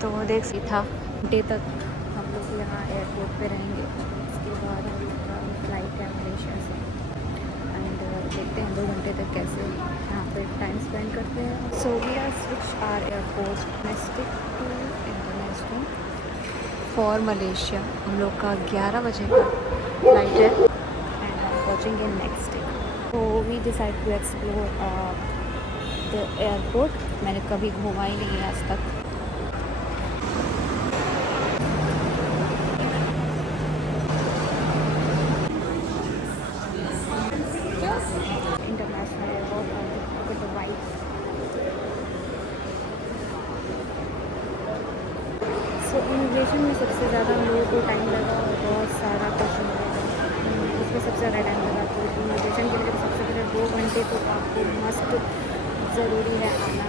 तो वो देख सी था डे तक हम लोग यहाँ एयरपोर्ट पे रहेंगे। उसके बाद हम लोग का फ्लाइट है मलेशिया से एंड देखते हैं 2 घंटे तक कैसे यहाँ पे टाइम स्पेंड करते हैं। So we are switch our airport domestic to international for Malaysia. हम लोग का 11 बजे का फ्लाइट है and I am watching in next day. तो we decide to explore the airport. मैंने कभी घूमा ही नहीं है आज तक। इंटरनेशनल एयरपोर्ट और द वाइफ। सो इमिग्रेशन में सबसे ज़्यादा हम लोगों को टाइम लगा और बहुत सारा क्वेश्चन लगा। उसमें सबसे ज़्यादा टाइम लगा। तो इमिग्रेशन के लिए सबसे पहले 2 घंटे तो आपको मस्ट ज़रूरी है आना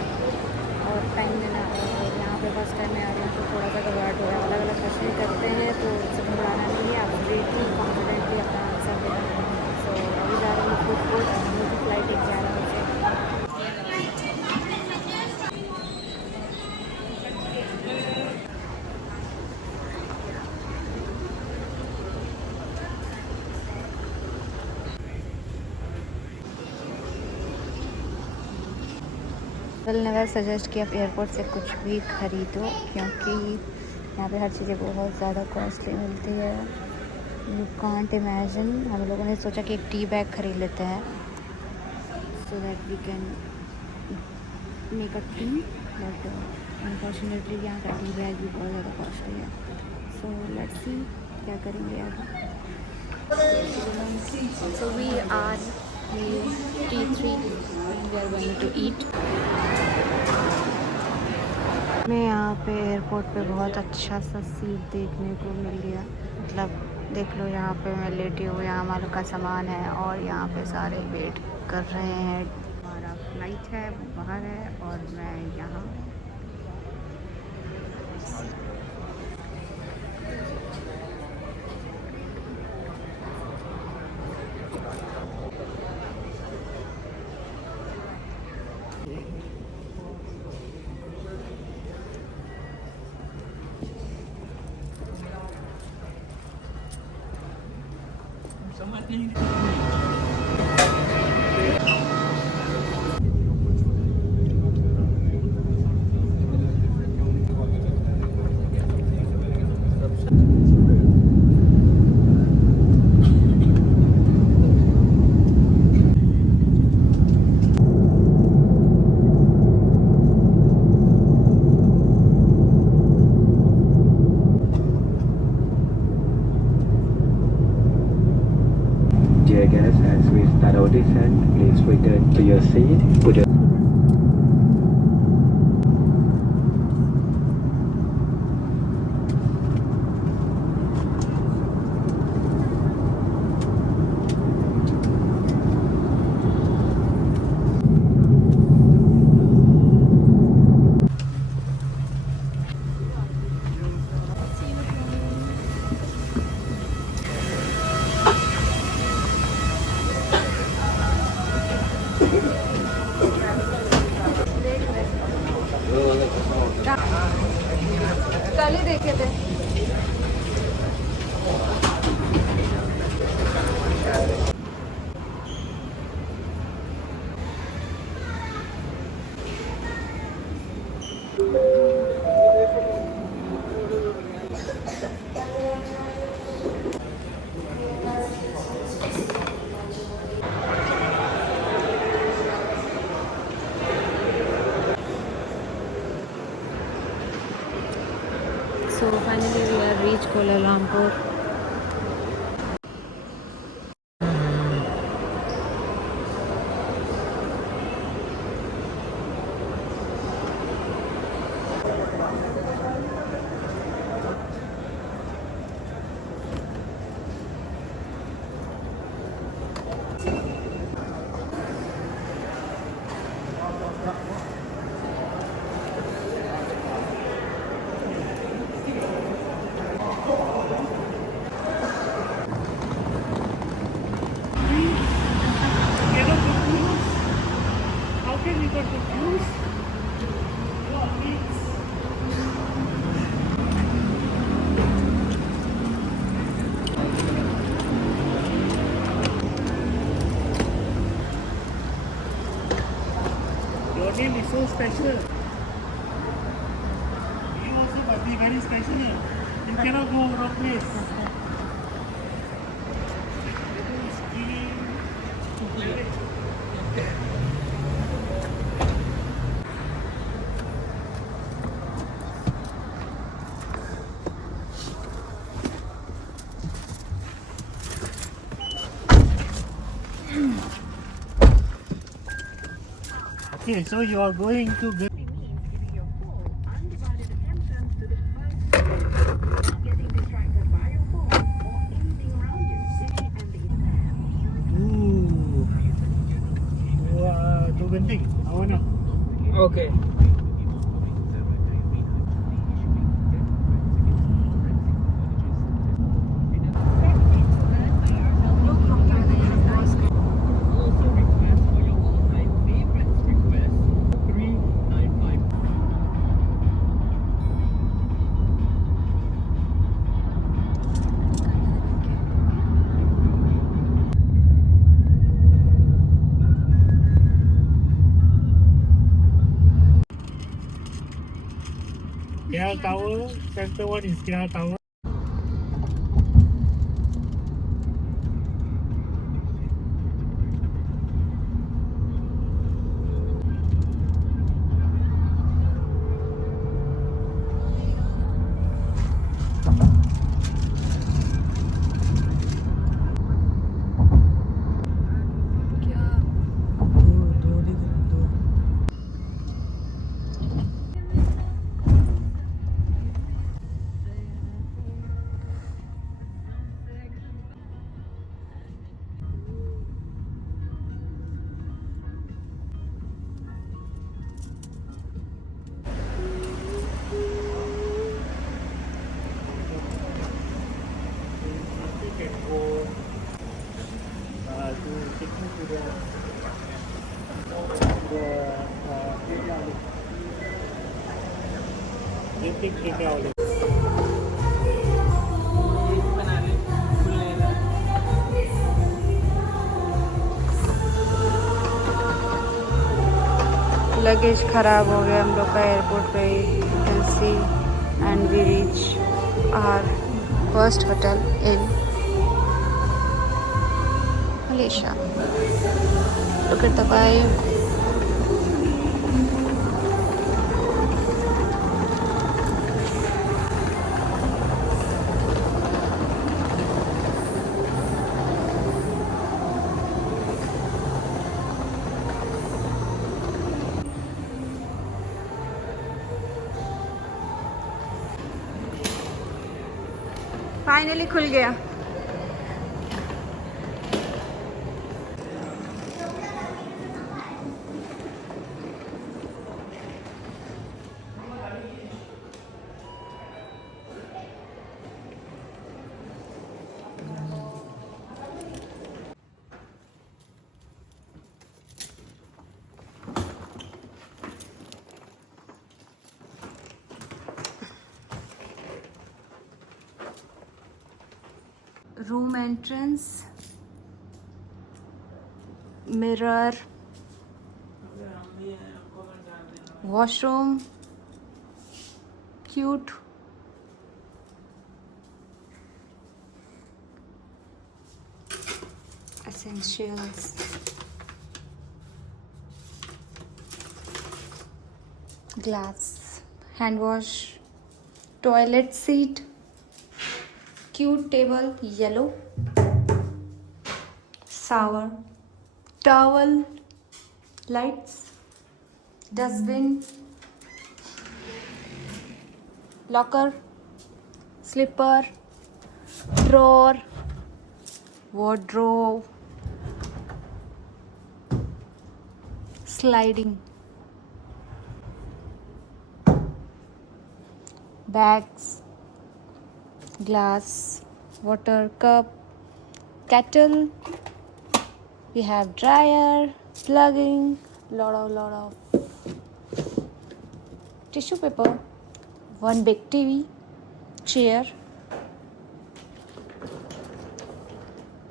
और टाइम देना। और यहाँ पे फर्स्ट टाइम में आ रहे हैं तो थोड़ा सा घबराहट हो रहा है। अलग अलग क्वेश्चन करते हैं तो उससे घबराना नहीं है, आप वेटली कॉन्फिडेंटली अपना आंसर देना है। सो अभी जा रहे हैं फूड कोर्ट। हम लोग की फ्लाइट 11 बजे। नेवर सजेस्ट कि आप एयरपोर्ट से कुछ भी ख़रीदो क्योंकि यहाँ पे हर चीज़ें बहुत ज़्यादा कॉस्टली मिलती है। You can't imagine. हम लोगों ने सोचा कि एक टी बैग ख़रीद लेते हैं so that we can make a tea, but unfortunately यहाँ का टी बैग भी बहुत ज़्यादा कॉस्टली है। सो लेट्स सी क्या करेंगे आगे। So we are T3 and we are going to eat। मैं यहाँ पे एयरपोर्ट पे बहुत अच्छा सा सीट देखने को मिल गया। मतलब देख लो, यहाँ पे मैं लेटी हूँ, यहाँ हमारे का सामान है और यहाँ पे सारे वेट कर रहे हैं। हमारा फ्लाइट है वो बाहर है और मैं यहाँ। Dear guests, as we start our descent, please return to your seat. Put your कल ही देखे थे। So finally we are reached Kuala Lumpur. special. You also must be very special. You cannot go wrong place. Okay, so you are going to get Ooh. Dua genting. Awak nak? Okay. KL Tower, center one is KL Tower. You can go to take me to the Genting KL. Luggage ख़राब हो गया हम लोग का airport पे ही you can see and we reach our first hotel in Malaysia. Look at the vibe. Finally खुल गया. Room entrance, mirror, washroom, cute. Essentials. Glass, hand wash, toilet seat, cute table, yellow, shower, towel, lights, dustbin, locker, slipper, drawer, wardrobe, sliding, bags, glass, water cup, kettle. We have dryer, plugging, lot of tissue paper, one big TV, chair,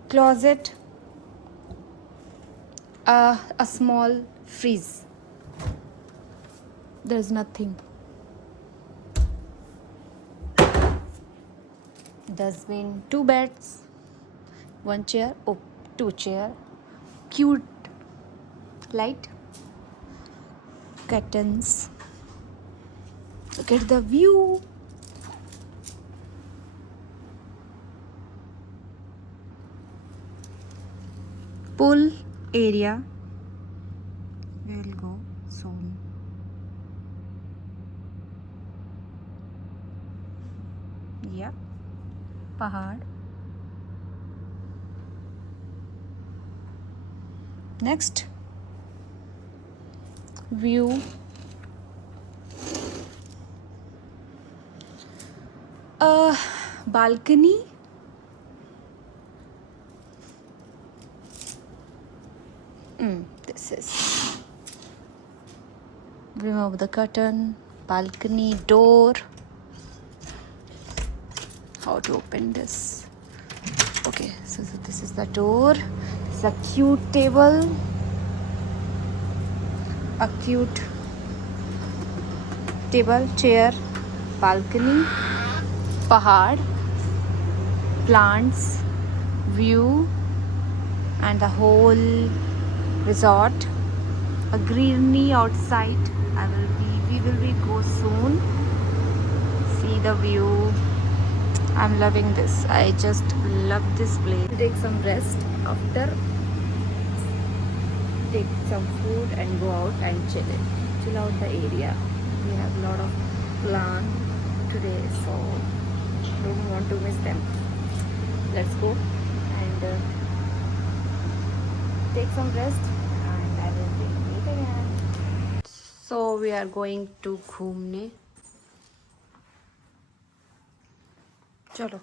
closet, a small freeze. there's nothing. Dustbin, 2 beds, 1 chair, 2 chair, cute light, curtains. Look at the view. Pool area. We will go soon. Yeah. Pahad. Next. View. Balcony. This is. Remove the curtain. Balcony door. How to open this? Okay, so this is the door. This is a cute table. A cute table, chair, balcony, pahad, plants, view, and the whole resort. A greenery outside. We will be go soon. See the view. I'm loving this. I just love this place. Take some rest after. Take some food and go out and chill out the area. We have a lot of plan today, so don't want to miss them. Let's go and take some rest, and I will meet again. So we are going to घूमने. चलो.